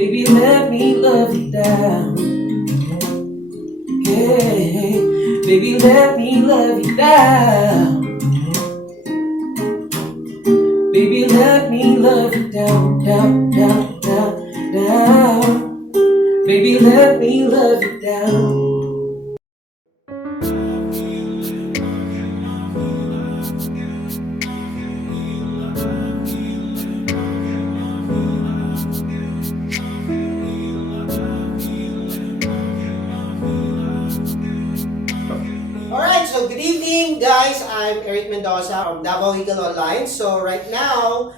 Baby, let me love you down. Hey, baby, let me love you down. Baby, let me love you down, down, down, down, down. Baby, let me love you down. Alright, so good evening guys. I'm Enrique Mendoza from Davao Online. So right now,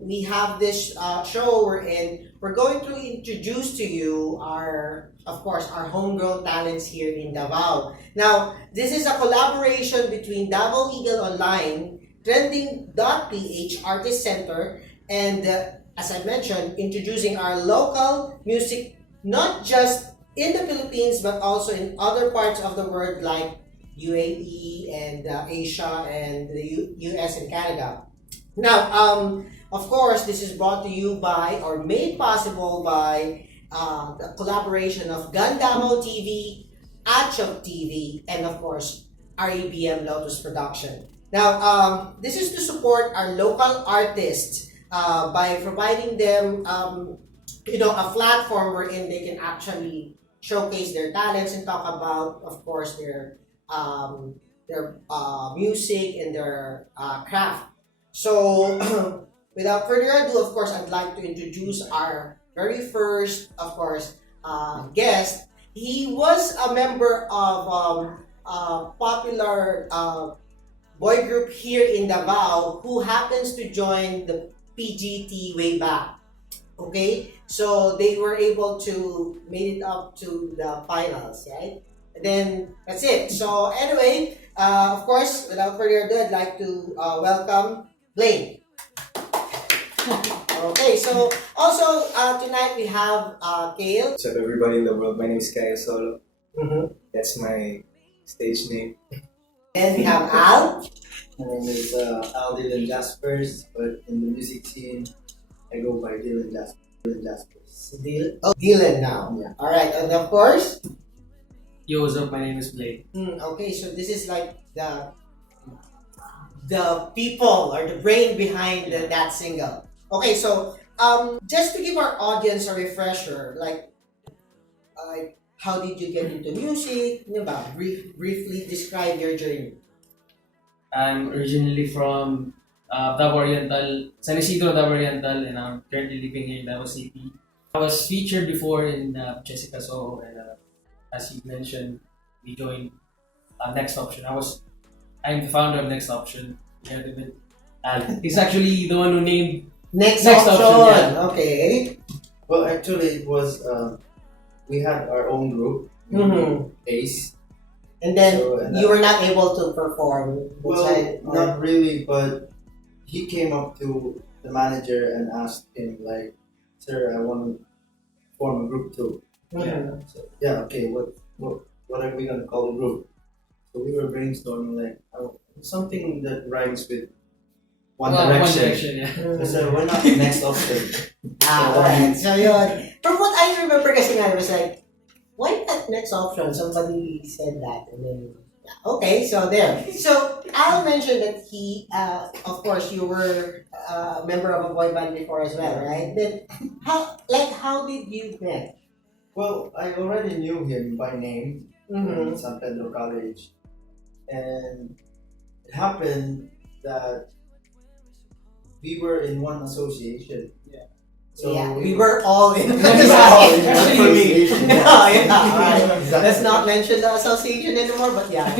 we have this show wherein we're going to introduce to you of course, our homegrown talents here in Davao. Now, this is a collaboration between Davao Online, Trending.ph Artist Center, and as I mentioned, introducing our local music, not just in the Philippines but also in other parts of the world like UAE and Asia and the US and Canada. Now, of course, this is brought to you by or made possible by the collaboration of GanDavao TV, Achup TV, and of course, REBM Lotus Production. Now, this is to support our local artists by providing them, a platform wherein they can actually showcase their talents and talk about, of course, their music and their craft. So, without further ado, of course, I'd like to introduce our very first, of course, guest. He was a member of a popular boy group here in Davao who happens to join the PGT way back. Okay, so they were able to make it up to the finals, right? And then that's it. So anyway, of course, without further ado, I'd like to welcome Blaine. Okay, so also tonight we have Kale. What's up, everybody in the world? My name is Kaya Solo. Mm-hmm. That's my stage name. And we have Al. My name is Al Dylan Jaspers, but in the music scene, I go by Dylan Jaspers. Dylan now. Yeah. All right, and of course. Yo, what's up? My name is Blaine. Okay, so this is like the people or the brain behind that single. Okay, so just to give our audience a refresher, like how did you get into music? Briefly describe your journey. I'm originally from Davao Oriental, San Isidro, Davao Oriental, and I'm currently living here in Davao City. I was featured before in Jessica So, and as you mentioned, we joined Next Option. I'm the founder of Next Option. He's actually the one who named Next Option. option. Okay. Well, actually, it was we had our own group, Mm-hmm. Ace. And then So, you were not able to perform. Well, not really, but he came up to the manager and asked him, like, "Sir, I want to form a group too." Mhm. So, yeah, okay. What are we gonna call the group? So we were brainstorming, like, something that rhymes with One Direction. yeah. So why not Next Option? Alright. So yun. From what I remember kasi I was like, why not Next Option? Somebody said that. And then, okay, so there. So, Al mentioned that of course, you were a member of a boy band before as well, right? Then, how did you met? Well, I already knew him by name Mm-hmm. in San Pedro College, and it happened that we were in one association. Yeah. So yeah, we were all in all in one association. association. Yeah, alright. Exactly. Let's not mention the association anymore, but yeah.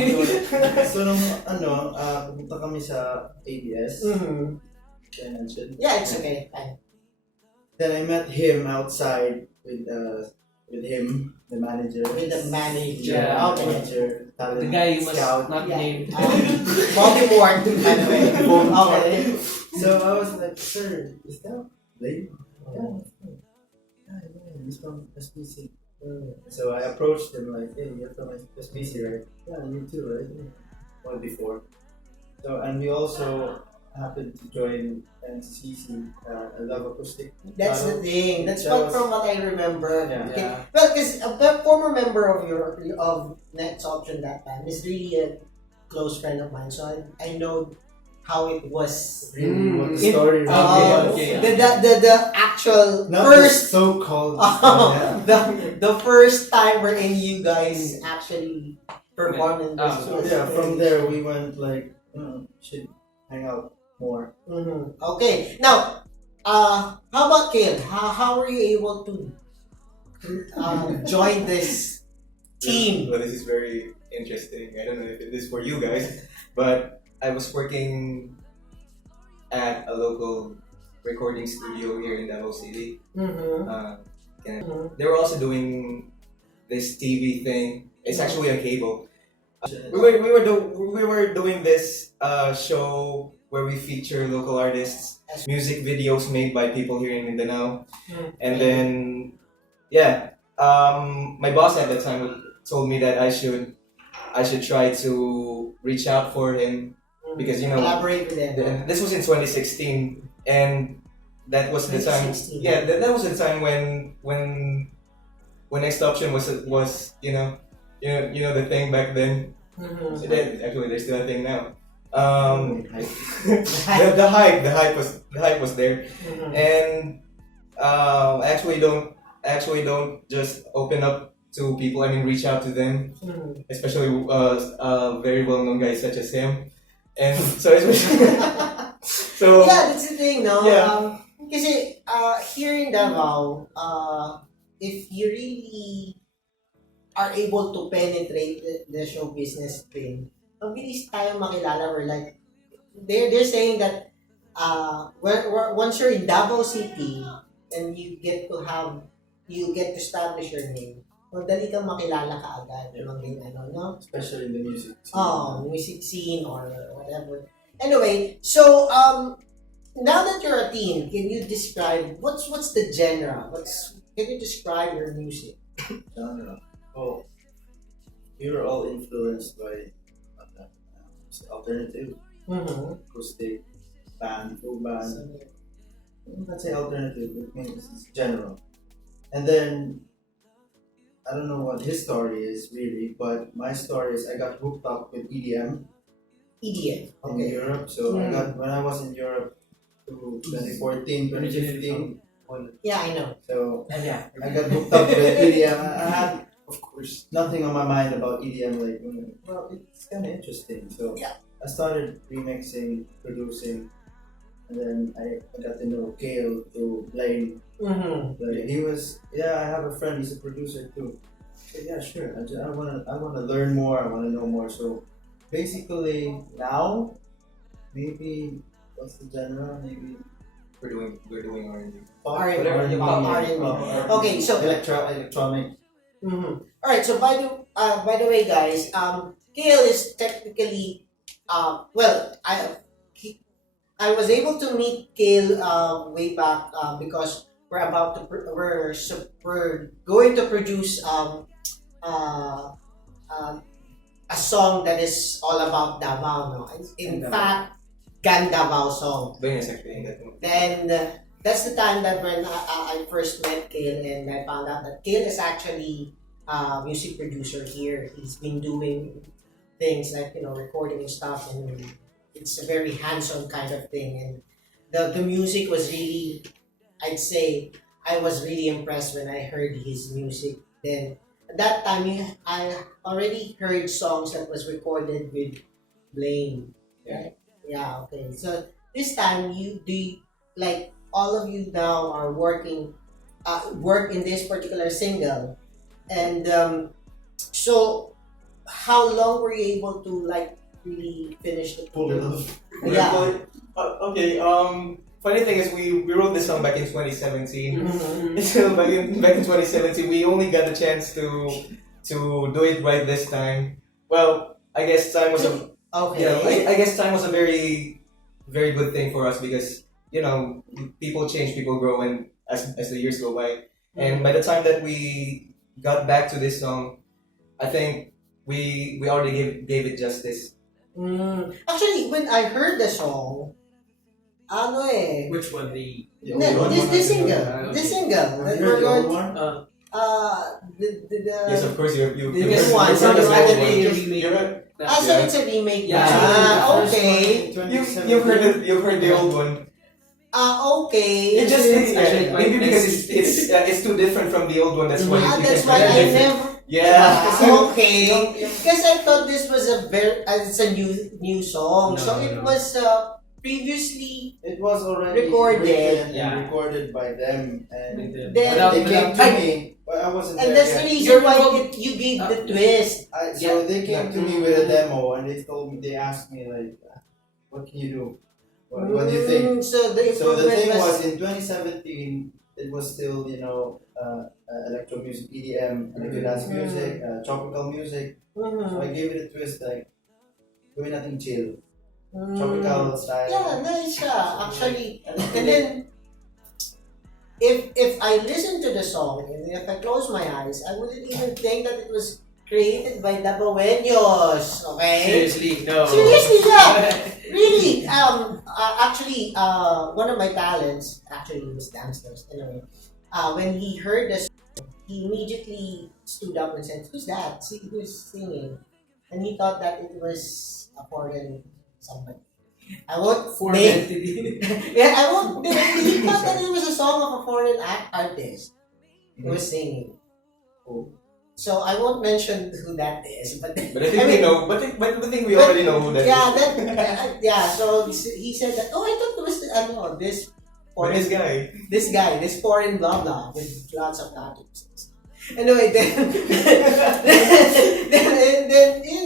So nung pumunta kami sa ABS. Mm-hmm. Can I mention? Yeah, it's okay. Fine. Then I met him outside with him, the manager. With the manager. Yeah, Okay. Manager, talent The guy who was scout. not Yeah. named. Voldemort, by the way. Okay. So I was like, "Sir, is that Blaine?" Yeah, he's from SPC. So I approached him like, "Hey, you're from SPC, right?" "Yeah, you too, right?" Well, before. So, and we also happened to join NCC. I love acoustic. That's the thing. That's what from what I remember. Yeah. Okay. Well, because a former member of Next Option that time is really a close friend of mine, so I know how it was. Really, what the In- story is. Okay. The actual Not first the so-called. the first time wherein you guys actually performed in this. So yeah, from there we went like, should hang out more. Okay. Now, how about Kale? How were you able to join this team? Well, this is very interesting. I don't know if it is for you guys, but I was working at a local recording studio here in Davao City. And they were also doing this TV thing. It's actually on cable. We were doing this show where we feature local artists, music videos made by people here in Mindanao, and then my boss at that time told me that I should try to reach out for him because Collaborate with them. this was in 2016 and that was the time. 2016. Yeah, that was the time when Next Option was the thing back then. So that, actually, there's still a thing now. The hype was there, and I actually don't just open up to people. I mean, reach out to them, especially very well-known guys such as him, and so so Yeah, that's the thing, no? Yeah. Kasi here in Davao, if you really are able to penetrate the show business thing, mabilis tayo makilala. We're like, they're saying that once you're in Davao City and you get to establish your name, madali kang makilala ka agad. No? Especially in the music scene. Oh, music scene or whatever. Anyway, so now that you're a teen, can you describe what's the genre? Can you describe your music? Genre. Oh, we were all influenced by alternative, acoustic, band, full band. Let's say alternative, it means it's general. And then, I don't know what his story is really, but my story is I got hooked up with EDM EDM. in Okay. Europe. So when I was in Europe to 2014, 2015, Yeah, I know. so Yeah. I got hooked up with EDM. I had, of course, nothing on my mind about EDM. Like, well, it's kind of interesting. So Yeah. I started remixing, producing, and then I got to know Kale through Blaine. Like, he was, I have a friend. He's a producer too. So yeah, sure. I wanna learn more. I wanna know more. So basically, now maybe what's the genre? Maybe we're doing R&B. R&B. Whatever you Pop want. R&B. Okay, so electronic. All right. So by the way, guys, Kale is technically I was able to meet Kale way back because we're going to produce a song that is all about Davao. No? In fact, GanDavao song. Blaine is actually in that one. Then that's the time that when I first met Kale and I found out that Kale is actually a music producer here. He's been doing things like recording and stuff, and it's a very hands-on kind of thing. And the music was really, I'd say, I was really impressed when I heard his music. Then at that time, I already heard songs that was recorded with Blaine. Yeah. Yeah, okay. So this time like all of you now are work in this particular single, and so how long were you able to like really finish the Pull it off. Yeah. Okay. Funny thing is, we wrote this song back in 2017. So back in 2017, we only got the chance to do it right this time. Well, I guess time was a Okay. I guess time was a very, very good thing for us because people change, people grow, and as the years go by, and by the time that we got back to this song, I think we already gave it justice. Actually, when I heard the song, ano eh. Which one? The No, this single. This single. That we're going one? the Yes, of course. You this you one. heard So the it's old actually one. remake. You heard- so it's a remake. Yeah. Okay. You've heard the old one. Okay. It just actually quite maybe because nice. it's too different from the old one. That's why. That's you why can I compare it. never. Yeah. Okay. Because I thought this was it's a new song. No, So no, it no. was previously. It was already Recorded. written Yeah. and recorded by them, and Then they came to without- me, but I wasn't And there that's the yet. reason You're why wrong. you gave the twist. So they came to me with a demo, and they asked me like, "What can you do? What do you think?" So the So the thing improvement was in 2017, it was still electro music, EDM, electro dance music, tropical music. So I gave it a twist like, gawin natin chill, tropical style. Yeah, nice siya. Actually, and then if I listen to the song and if I close my eyes, I wouldn't even think that it was created by Davaoeños. Okay. seriously, no. Seriously, yeah. Really. Actually, one of my talents actually was Jaspers. Anyway, when he heard the song, he immediately stood up and said, "Who's that? See who's singing?" And he thought that it was a foreign somebody. I won't Foreign name. entity. Yeah, I won't. He thought that it was a song of a foreign artist who was singing. So I won't mention who that is, but But I think we know. But I think we already know who that is. yeah, yeah. So he said that. Oh, I thought it was this But foreign this guy. this foreign blah blah with lots of tattoos. Anyway, then then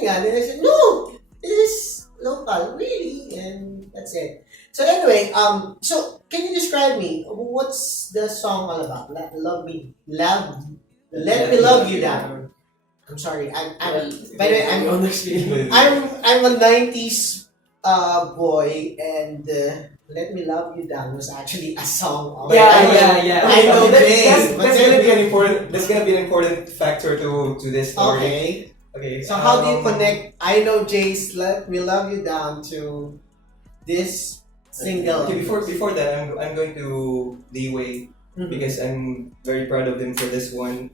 I said no, this is local, really, and that's it. So anyway, so can you describe me? What's the song all about? Let me love you down. I'm sorry. I'm by the way, I'm a 90s boy, and Let Me Love You Down was actually a song. Yeah. I know that's, Jay, but that's then- gonna be an important. That's gonna be an important factor to this story. Okay. Okay. So how do you connect I Know Jay's Let Me Love You Down to this single? Okay. Before that, I'm going to Leeway because I'm very proud of him for this one.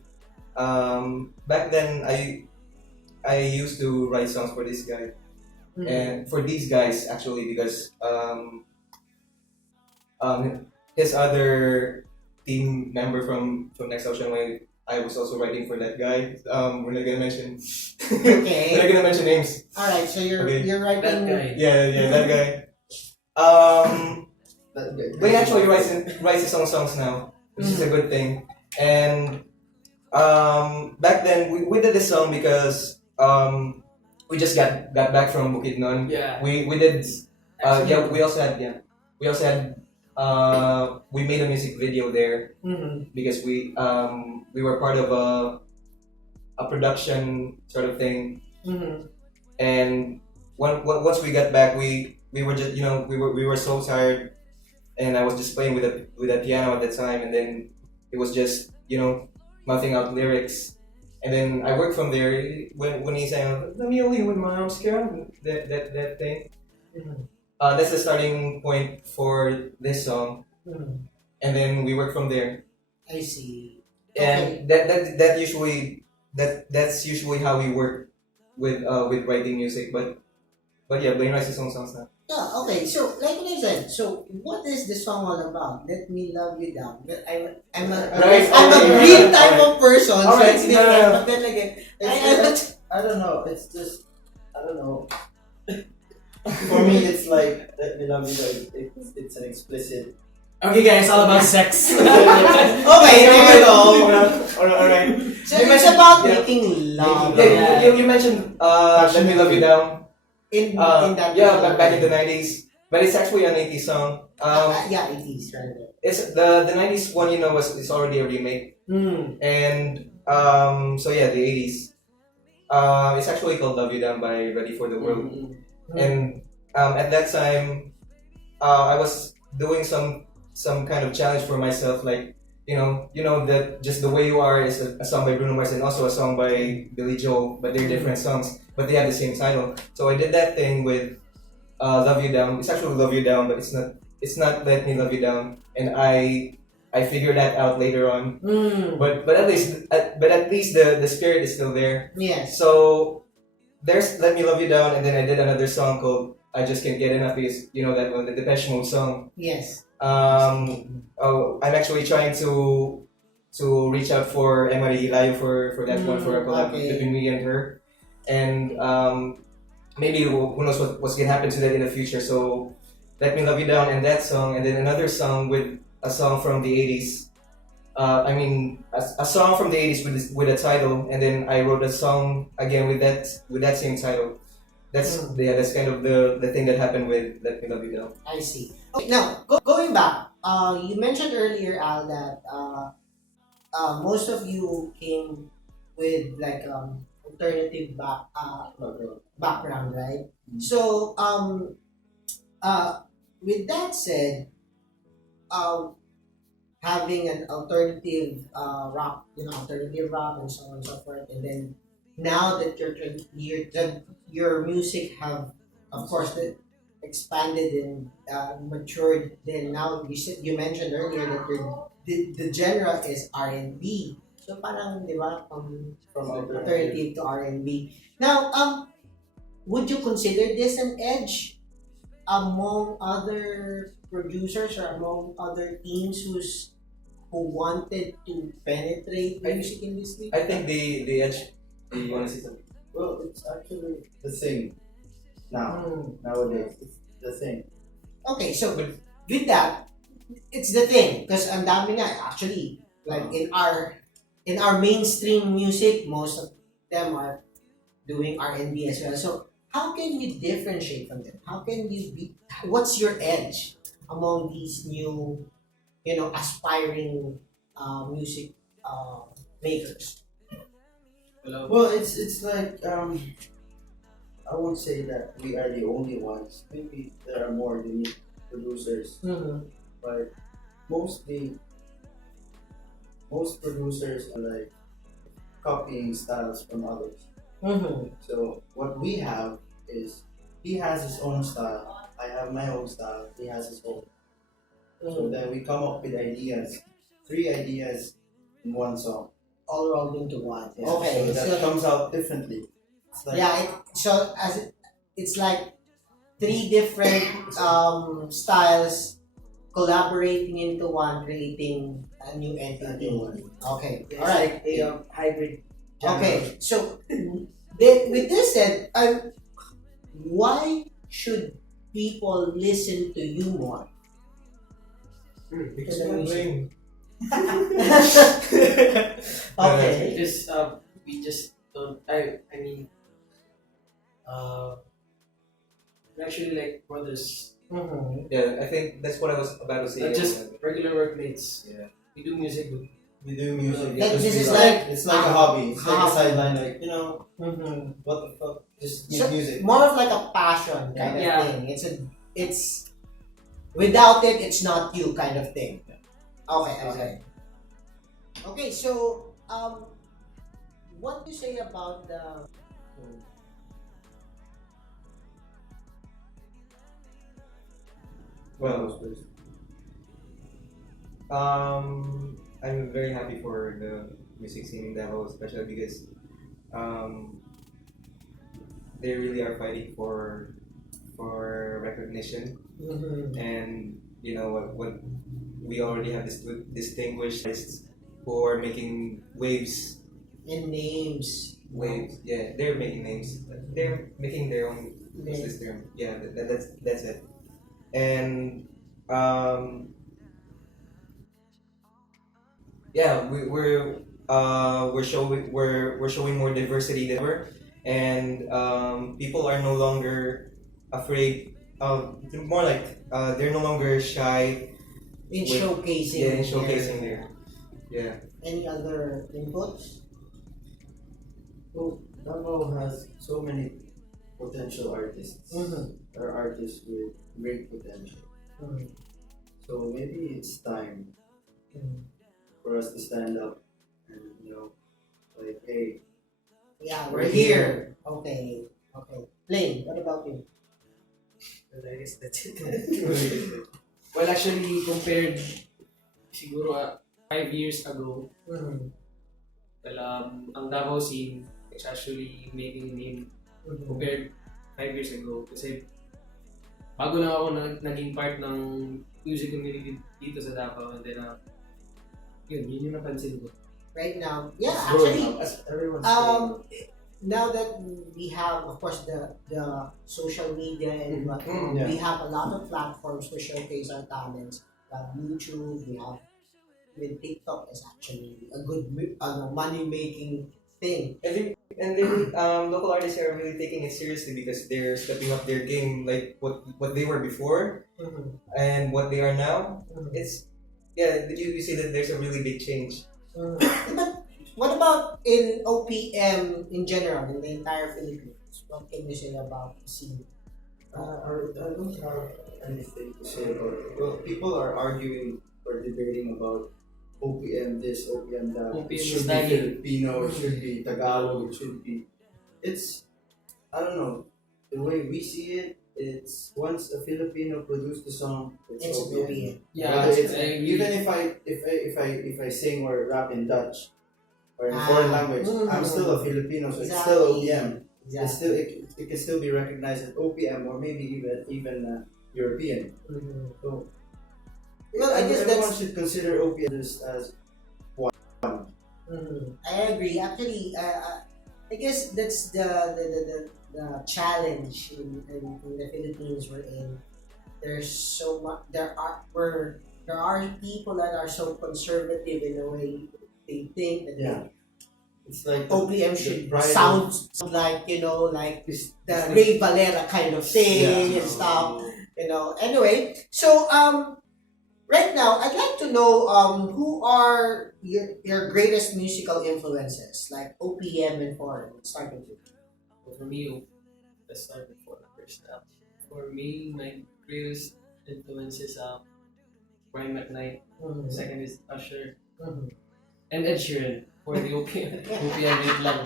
Back then, I used to write songs for this guy and for these guys actually because his other team member from Next Ocean Wave, I was also writing for that guy. We're not gonna mention. Okay. We're not gonna mention names. All right. So you're Okay. writing. That guy. Yeah, that guy. But he actually writes his own songs now, which is a good thing. And back then we did this song because we just got back from Bukidnon. Yeah. We did we also had we made a music video there because we were part of a production sort of thing. And once we got back, we were just we were so tired, and I was just playing with a piano at the time, and then it was just mouthing out lyrics. And then I worked from there when he sang "Let me only with my arms scared," that thing. That's the starting point for this song, and then we work from there. I see. And that's usually how we work with writing music. But yeah, Blaine writes his own songs now. Yeah, okay. So, like what I said, so what is the song all about? Let Me Love You Down. But I'm a green type of person, so Alright, it's different. no. But then again, I don't know. It's just I don't know. For me, it's like Let Me Love You. It's an explicit. Okay, guys, all about sex. okay, there you go. Alright. So You it's mentioned- about yeah. making love. Yeah, you mentioned "Let Me Love You Down." In that back in the 90s, but it's actually an 80s song. yeah, it is right. It's the 90s one, is already a remake, and so yeah, the 80s. It's actually called "Love You Down" by Ready for the World, and at that time, I was doing some kind of challenge for myself, like that Just the Way You Are is a song by Bruno Mars and also a song by Billy Joel, but they're different songs, but they have the same title. So I did that thing with "Love You Down." It's actually "Love You Down," but it's not it's not Let Me Love You Down, and I figured that out later on. But at least the spirit is still there. Yes. So there's Let Me Love You Down, and then I did another song called I Just Can't Get Enough, because you know that one, the Depeche Mode song. Yes. I'm actually trying to reach out for Emily Hilayo for that one, for a collab between me and her, and maybe who knows what's gonna happen to that in the future. So Let Me Love You Down and that song, and then another song with a song from the 80s. I mean, a song from the 80s with a title, and then I wrote a song again with that same title. That's kind of the thing that happened with Let Me Love You Down. I see. Okay, now going back, you mentioned earlier, Al, that most of you came with like alternative background, right? So with that said, having an alternative rock, alternative rock and so on and so forth, and then now that your music have, of course, expanded and matured, then now you mentioned earlier that the genre is R&B. So parang, di ba, From alternative to R&B. Now, would you consider this an edge among other producers or among other teams who wanted to penetrate music industry? I think the edge. Do you want to say something? Well, it's actually the thing nowadays. It's the thing. Okay, so with that, it's the thing, because ang dami nga actually, like in our mainstream music, most of them are doing R&B as well. So how can you differentiate from them? How can you what's your edge among these new, aspiring music makers? Well, it's like I won't say that we are the only ones. Maybe there are more unique producers, but most producers are like copying styles from others. So what we have is he has his own style. I have my own style. He has his own. So then we come up with ideas, 3 ideas in one song. All rolled into one. Yeah, Okay, so that comes out differently. It's like, it's like 3 different styles collaborating into one, creating a new entity. Okay, It's all right. like a hybrid genre. Okay, so with this said, why should people listen to you more? Because I'm Blaine. Okay. We just don't. I mean, we're actually like brothers, Yeah, I think that's what I was about to say. not just regular workmates. Yeah. We do music. we do music. Like, because this we is like it's like a hobby. It's like a hobby. sideline. Like what the fuck? Just So, music. more of like a passion kind of Yeah. thing. It's without it, it's not you kind of thing. Okay. Okay, so what do you say about the Well, I'm very happy for the music scene in Davao, especially because they really are fighting for recognition, and you know what we already have this distinguished artists who are making waves. in names? Waves, yeah, they're making names. They're making their own. What's this term? Yeah, that's it. And yeah, we're showing more diversity than ever, and people are no longer afraid of, more like they're no longer shy In with- showcasing. in showcasing their Any other inputs? Well, Davao has so many potential artists. There are artists with great potential. So maybe it's time for us to stand up and like, hey, Yeah, we're here. Okay. Blaine, what about you? But I guess that's it. Well, actually, compared siguro 5 years ago, well, ang Davao scene is actually making a name compared 5 years ago. Kasi bago lang ako naging part ng music community dito sa Davao. And then, yun yung napansin ko. Right now, yeah, It's growing actually, up, as everyone's now that we have, of course, the social media and whatnot, Yeah. we have a lot of platforms to showcase our talents. We have YouTube, we have with TikTok is actually a good money making thing. And then local artists are really taking it seriously because they're stepping up their game, like what they were before and what they are now. It's you see that there's a really big change. But what about in OPM in general, in the entire Philippines? What can you say about the scene? I don't have anything to say about it. Well, people are arguing or debating about OPM this, OPM that. OPM It is should be dying. Filipino, it should be Tagalog, it should be. It's, I don't know, the way we see it, it's once a Filipino produced a song, it's It's OPM. OPM. Yeah, Whether I agree. even if I sing or rap in Dutch or in Ah, foreign language, I'm still a Filipino, so it's still OPM. It's Exactly. still it can still be recognized as OPM or maybe even European. So Well, I guess everyone that's. should consider OPM as one. I agree. Actually, I guess that's the challenge in the Philippines we're in. There's so much. There are people that are so conservative in a way they think that Yeah. It's like OPM the should pride sound like like this the Ray Valera kind of thing and stuff. Anyway, so right now I'd like to know who are your greatest musical influences, like OPM and foreign. Starting with. For me, let's start with for first. For me, my greatest influences are Brian McKnight. Second is Usher. And Ed Sheeran for the OPM. OPM wait lang.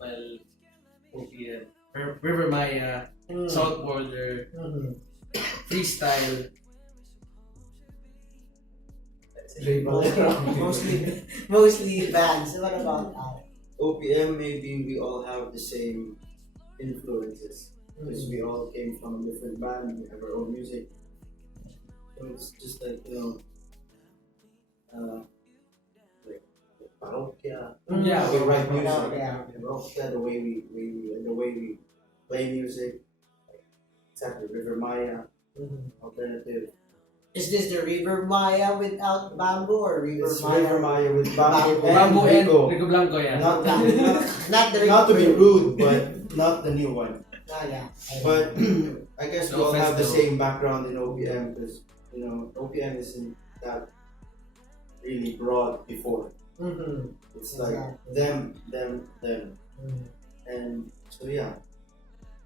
Well, OPM. River Maya, Salt Border, Freestyle. That's it. Ray Valera. mostly bands. What about that? OPM, maybe we all have the same influences because we all came from a different band. We have our own music, so it's just like like parokya. Yeah, We write music. Yeah. Parokya, the way we play music. Exactly, River Maya, alternative. Is this the River Maya without bamboo or River It's Maya? River Maya with bamboo Bamboo and Rico. Rico Blanco, yeah. Not Not the not to be River. rude, but not the new one. Yeah. But I guess we No all have the offense, same background in OPM because OPM isn't that really broad before. It's like Exactly. them, and so yeah.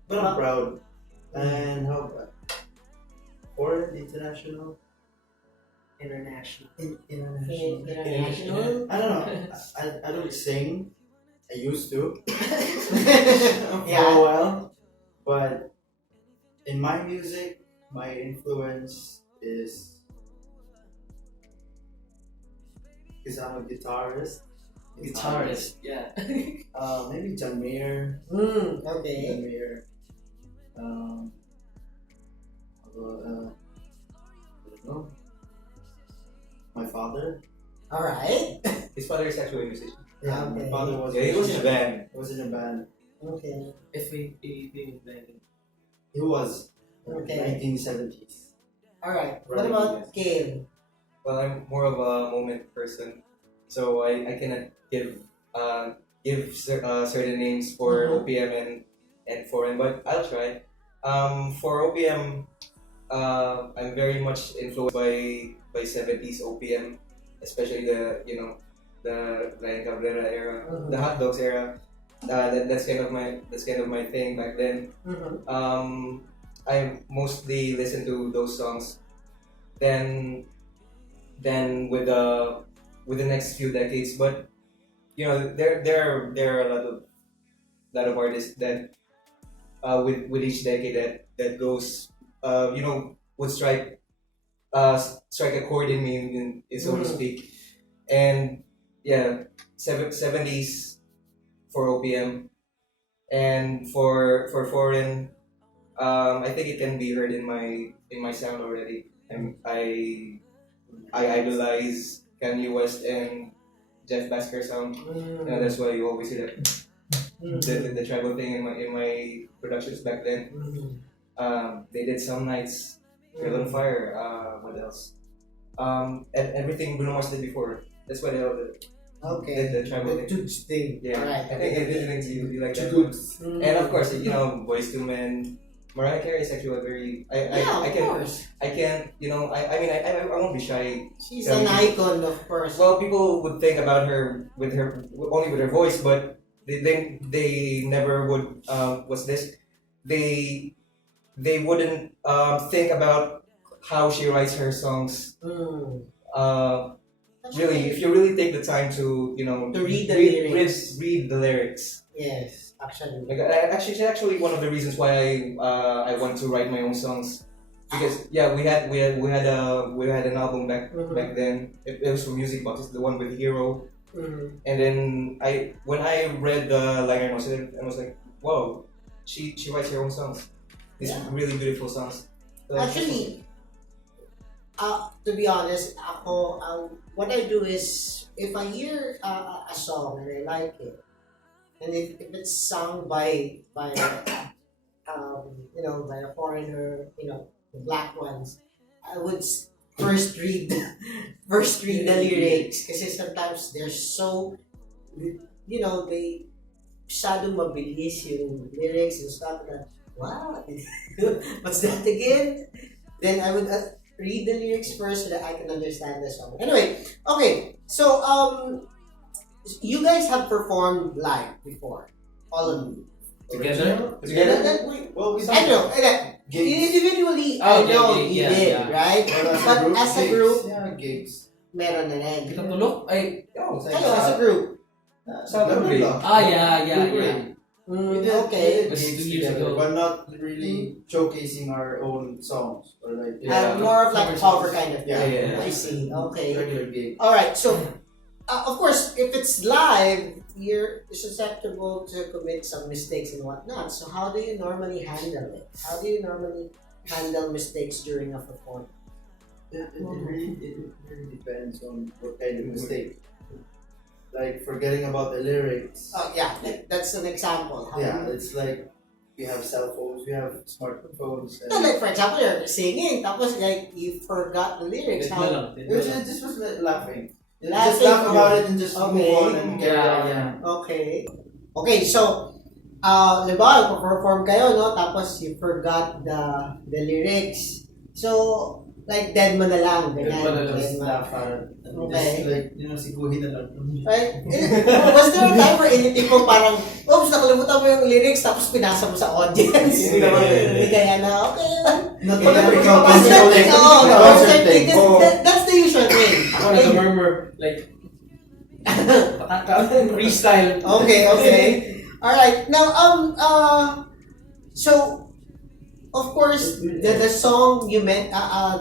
But I'm proud. And how about foreign, international? International. International. I don't know. I don't sing. I used to for a Yeah. while, but in my music, my influence is because I'm a guitarist. Guitarist, yeah. Maybe John Mayer. Okay. John Mayer. I don't know. My father. All right. His father is actually a musician. Yeah. My Okay. father was. Yeah, he was in a band. He was in a band. Okay. He was. Okay. 1970s. All right. What Right. about Kale? Well, I'm more of a moment person, so I cannot give certain names for OPM and foreign, but I'll try. For OPM, I'm very much influenced by 70s OPM, especially the Ryan Cabrera era, the Hot Dogs era. That's kind of my thing back then. I mostly listen to those songs. Then with the next few decades, but there are a lot of artists that with each decade that goes would strike a chord in me, so to speak. And yeah, 70s for OPM, and for foreign, I think it can be heard in my sound already. And I idolize Kanye West and Jaspers sound. That's why you always hear that the tribal thing in my productions back then. They did Some Nights, Feel on Fire. What else? And everything Bruno Mars did before. That's why they all Okay. the tribal The thing. tudes thing. Yeah, Alright. I think you like that. Tudes. And of course, Boyz II Men. Mariah Carey is actually a very I can't I won't be shy. She's an icon, of course. Well, people would think about her only with her voice, but they never would what's this? They wouldn't think about how she writes her songs. Really, if you really take the time to read the lyrics. read the lyrics. Yes, actually. Like she's actually one of the reasons why I want to write my own songs, because yeah, we had an album back then. It was from Music Box. It's the one with Hero. And then when I read the liner notes, I was like, wow, she writes her own songs. These really beautiful songs. So, Actually, to be honest, what I do is if I hear a song and I like it, and if it's sung by by a foreigner, the black ones, I would first read the lyrics, because sometimes they're so they masyadong mabilis yung lyrics and stuff like, wow, what's that again? Then I would read the lyrics first so that I can understand the song. Anyway, okay, so you guys have performed live before, all of you. Together? Well, we I know, gigs. individually, Oh, I know gig, you yeah, did, yeah. right? But as a group, gigs. meron na rin. Kita tulog? Ay, Kayo, as a group. yeah. We did Okay. It was gigs 2 years together, ago. but not really showcasing our own songs or like More of like cover kind of thing. Yeah. I see. Okay. regular gig. All right. So, of course, if it's live, you're susceptible to commit some mistakes and whatnot. So, how do you normally handle it? How do you normally handle mistakes during a performance? It really depends on what kind of mistake. Like forgetting about the lyrics. Oh yeah, that's an example. Yeah, it's like we have cell phones, we have smartphones. No, like for example, you're singing, tapos like you forgot the lyrics. How? It just was laughing. Laughing. Just laugh about it and just move Okay. on and carry on. Yeah. Okay. Okay, so diba, perform kayo, no? Tapos you forgot the lyrics. So like dead mo na lang, ganyan. Just Dead mo. laugh at it. And Okay. just like, siguhin na lang. Right? Was there a time where anything ko parang, oops, nakalimutan mo yung lyrics tapos pinasa mo sa audience? Hindi naman. Hindi kaya na, okay lang. Not Whatever. every Concert thing, concert thing. Oh. That's the usual thing. Ako na the murmur, like, pataka, freestyle. Okay. Alright, now, so, of course, the song you meant,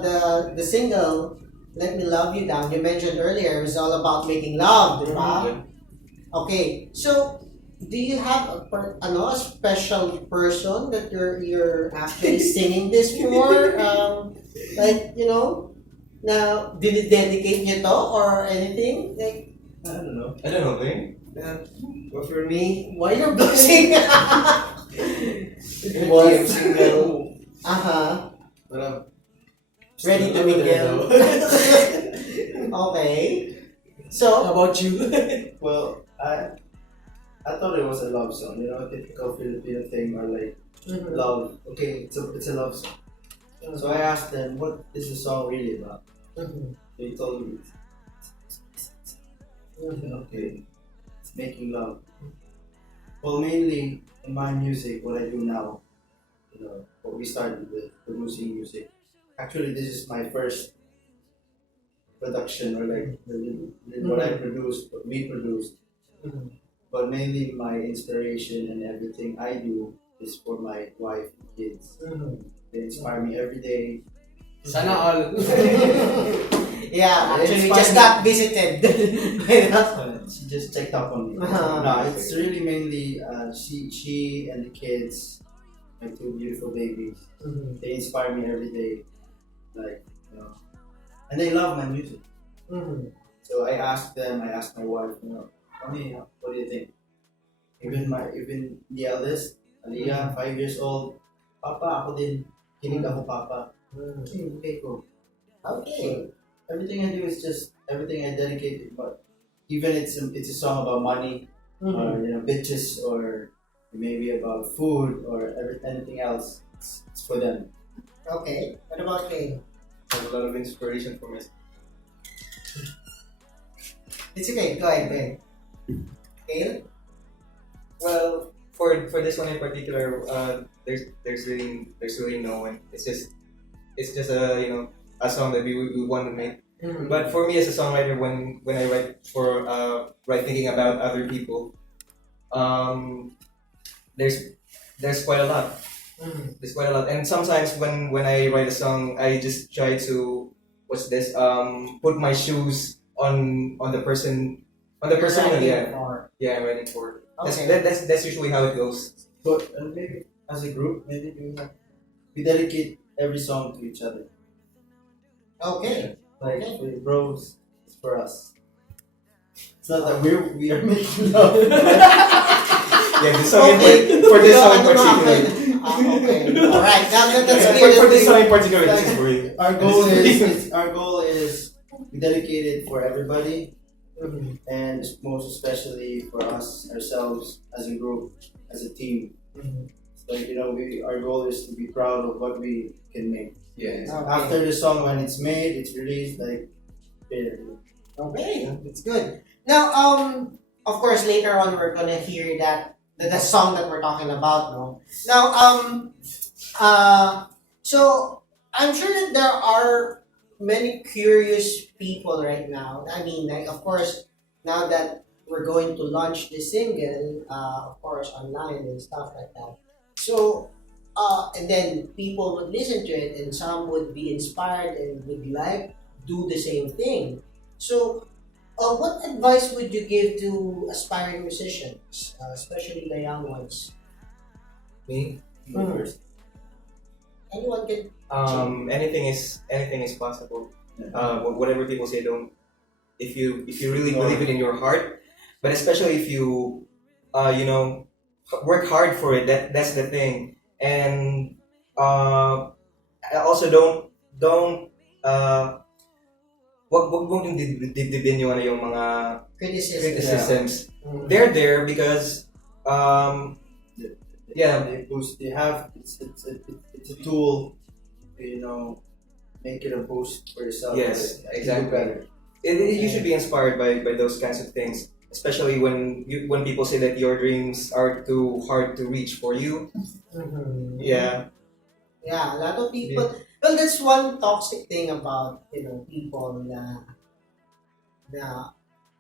the single, Let Me Love You Down, you mentioned earlier, was all about making love, di ba? Okay, so, do you have a special person that you're actually singing this for? Like, now, did it dedicate nyo to or anything? Like, I don't know. Blaine. But for me, why you're blushing? it was single. But I'm Ready to mingle. Okay. So, How about you? Well, I thought it was a love song, a typical Filipino thing, or like love. Okay, it's a love song. So I asked them, what is the song really about? They told me, okay, it's making love. Well, mainly in my music, what I do now, what we started with, producing music. Actually, this is my first production, or like what I produced, what we produced. But mainly my inspiration and everything I do is for my wife and kids. They inspire me every day. Sana all. Yeah, actually, we It's just fine. got visited. You know? She just checked up on me. Uh-huh. No, it's really mainly she and the kids, my two beautiful babies. Mhm. They inspire me every day, like and they love my music. Mhm. So I asked them, I asked my wife, Mami, what do you think? Even the eldest, Aliyah, 5 years old, Papa, ako din, kinig ako Papa. Mhm. Okay, cool. Okay. So everything I do is just everything I dedicate it, but even it's a song about money, or Mhm. bitches, or maybe about food or anything else. It's for them. Okay. What about Kane? I have a lot of inspiration for myself. It's okay. Go ahead, Ben. Kane? Well, for this one in particular, there's really no one. It's just a song that we want to make. Mhm. But for me as a songwriter, when I write thinking about other people, there's quite a lot. Mhm. There's quite a lot, and sometimes when I write a song, I just try to put my shoes on the person Writing yeah for- yeah I'm writing for. Okay. That's usually how it goes. But maybe as a group, maybe we dedicate every song to each other. Okay. Like Okay. with bros, it's for us. It's not that we are making love. Yeah, this song Okay. for this So, song in ano na, particular. Okay. Alright. Now that's Yeah, clear. for this song in particular, this is for you. Our goal is we dedicate it for everybody, Mhm. and most especially for us ourselves as a group, as a team. Mhm. So our goal is to be proud of what we can make. Yeah. Okay. After the song, when it's made, it's released, like Okay, it's good. Now, of course, later on we're gonna hear that the song that we're talking about, no. Now, so I'm sure that there are many curious people right now. I mean, like, of course, now that we're going to launch the single, of course, online and stuff like that. So, and then people would listen to it, and some would be inspired and would like do the same thing. So, what advice would you give to aspiring musicians, especially the young ones? Me? go first. Anyone can. Anything is possible. Yeah. Whatever people say, don't. If you really believe it in your heart, but especially if you, work hard for it. That's the thing. And also don't wag mong dibdibin yung mga Criticism. criticisms. Mm. They're there because yeah. They boost. They have. It's a tool. To, make it a boost for yourself. Yes, like, to do exactly. better. You should be inspired by those kinds of things, especially when people say that your dreams are too hard to reach for you. Mhm. Yeah. Yeah, a lot of people. Well, that's one toxic thing about people na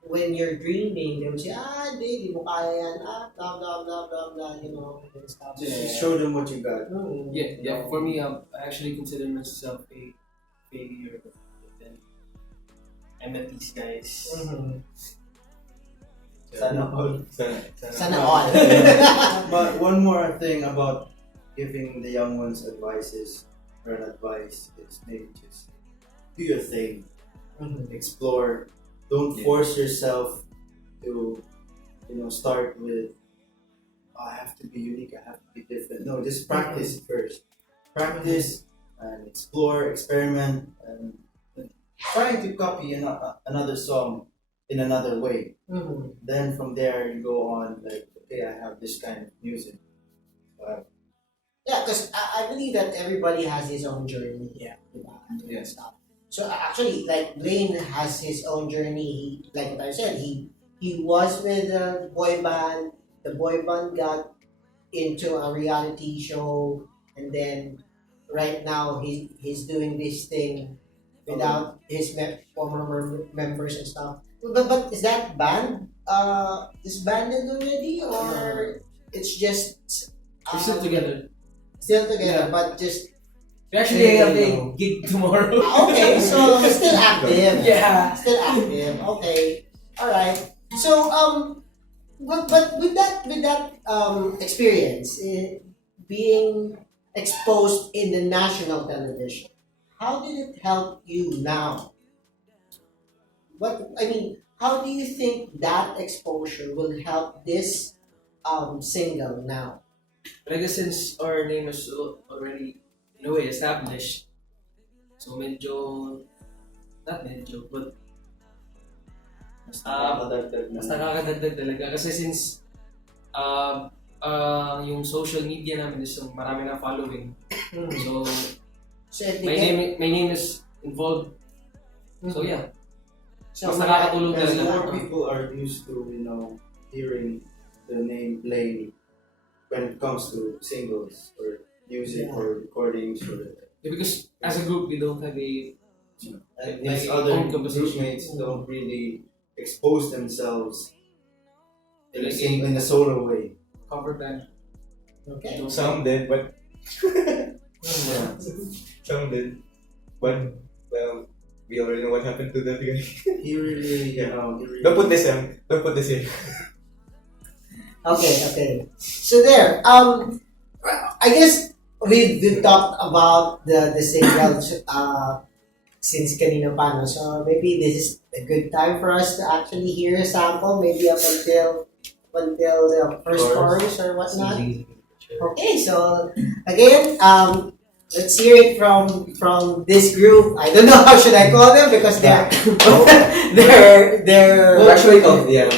when you're dreaming, they will say, di mo kaya yan, blah, blah, blah, blah, blah, and stuff. Just show them what you got. Yeah. For me, I actually consider myself a failure. But then I met these guys. Mhm. Sana all. Sana all. But one more thing about giving the young ones advice is maybe just do your thing, Mhm. explore. Don't Yeah. force yourself to, start with. I have to be unique. I have to be different. No, just practice first. Practice and explore, experiment, and try to copy another song in another way. Mhm. Then from there you go on like, okay, I have this kind of music. Yeah, because I believe that everybody has his own journey. Yeah. And Yes. stuff. So actually, like Blaine has his own journey. Like what I said, he was with a boy band. The boy band got into a reality show, and then right now he's doing this thing without his former members and stuff. But is that band disbanded already, or it's just We're still together. still together, Yeah. but just Actually, I have a gig tomorrow. Okay, so still active. Yeah. Still active. Okay. All right. So but with that experience being exposed in the national television, how did it help you now? How do you think that exposure will help this single now? But I guess since our name is already in a way established, so medyo, not medyo, but mas nakakadagdag talaga. Kasi since yung social media namin is marami na following. So, So my name is involved. So yeah, So mas nakakatulong Because talaga. more people are used to, hearing the name Blaine when it comes to singles or music or recordings or Because as a group, we don't have a and like these other own composition. groupmates don't really expose themselves in Like in a solo way. cover band. Okay. Some did, but Yeah. some did. But well, we already know what happened to that guy. He really, Don't put this in. Don't put this in. Okay. So there. I guess we've talked about the singles since kanina pa, no? So maybe this is a good time for us to actually hear a sample, maybe up until the first chorus or whatnot. Okay, so again, let's hear it from this group. I don't know how should I call them because they're Well, actually, yeah.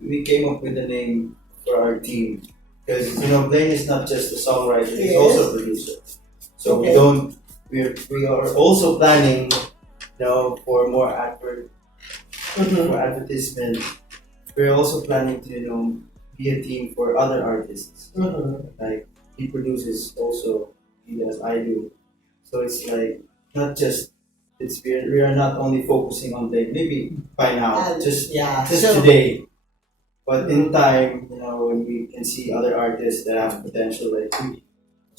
we came up with the name for our team because Blaine is not just a songwriter; he's Yes. also a producer. So Okay. we are also planning, for more Mhm. for advertisement. We're also planning to be a team for other artists. Mhm. Like he produces also, he does, I do. So it's like not just we are not only focusing on the maybe by now, just so, today. But in time, when we can see other artists that have potential, like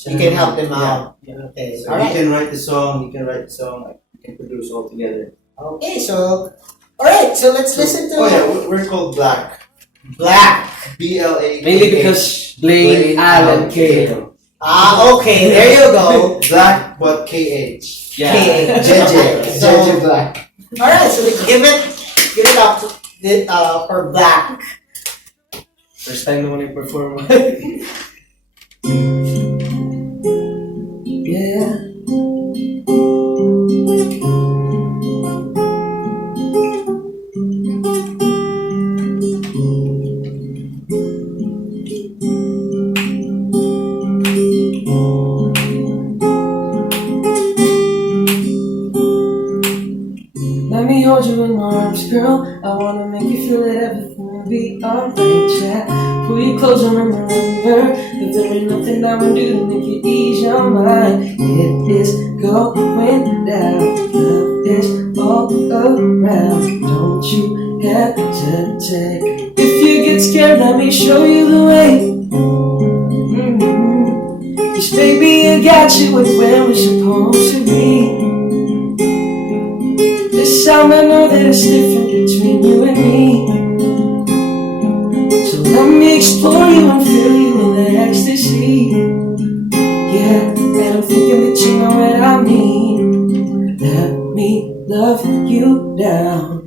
you can help them Yeah. out. Okay, So all he right. can write the song, like, we can produce all together. Okay, so all right. So let's listen to we're called BLAKH. BLAKH. BLAKH. Mainly because Blaine, Alan, Kale. Okay, there you go. BLAKH, but KH. Yeah. JJ BLAKH. All right, so give it up for BLAKH. First time naman nag-perform. Yeah. Let me hold you in my arms, girl. I wanna make you feel that everything will be alright, yeah. Pull you close and remember that there ain't nothing I will do to make you ease your mind. It is going down, love is all around. Don't you hesitate. If you get scared, let me show you the way. Cause baby, I got you with where we're supposed to be. This time I know that it's different between you and me. So let me explore you and fill you with that ecstasy. Yeah, and I'm thinking that you know what I mean. Let me love you down.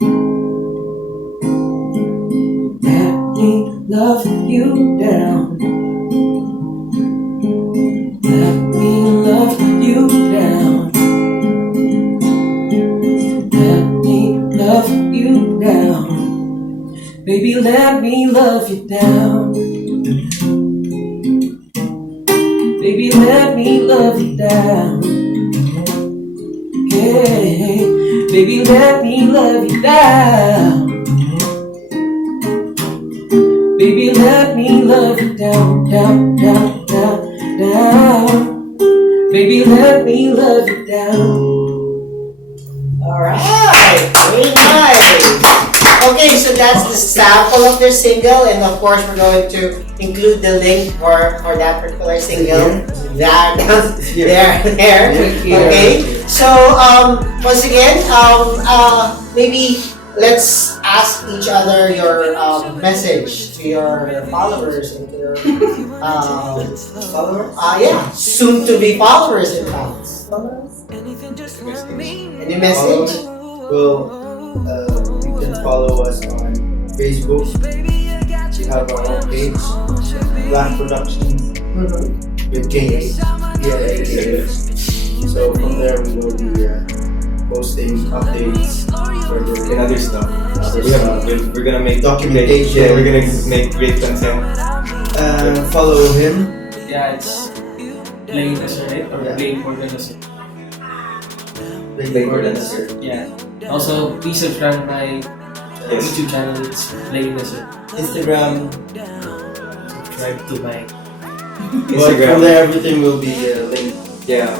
Let me love you down. Let me love you down. Let me love you down. Baby, let me love you down. Baby, let me love you down. Hey, baby, let me love you down. Baby, let me love you down, down, down, down, down. Baby, let me love you down. All right, very nice. Okay, so that's the sample of their single, and of course we're going to include the link for that particular single. There. Okay. So once again, maybe let's ask each other your message to your followers and to your Followers? yeah, soon to be followers in fact. Any message? Well, you can follow us on Facebook. We have our own page, BLAKH Productions, with KH. So from there we will be posting updates And other stuff. other We're stuff. we're gonna make Documentation. Yeah, we're gonna make great content. Follow him. Yeah, it's Blaine Nasser, right? Or Yeah. Blaine corda-nasser. Blaine Nasser. Yeah. Also, please subscribe to my Yes. YouTube channel. It's Blaine Nasser. Instagram. Subscribe to my. But Instagram. from there everything will be linked. Yeah.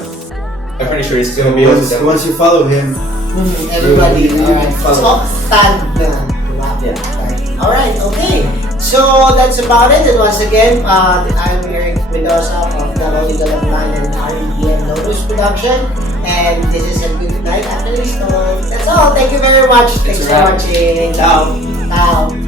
I'm pretty sure it's So gonna be also once you follow him, Everybody, alright. It's Follow. all stand na. Yeah. Alright, okay. So that's about it. And once again, I'm Enrique Mendoza of Davao and Lotus Productions. And this is a good night after the storm. That's all. Thank you very much. Thanks for watching. Ciao. Ciao.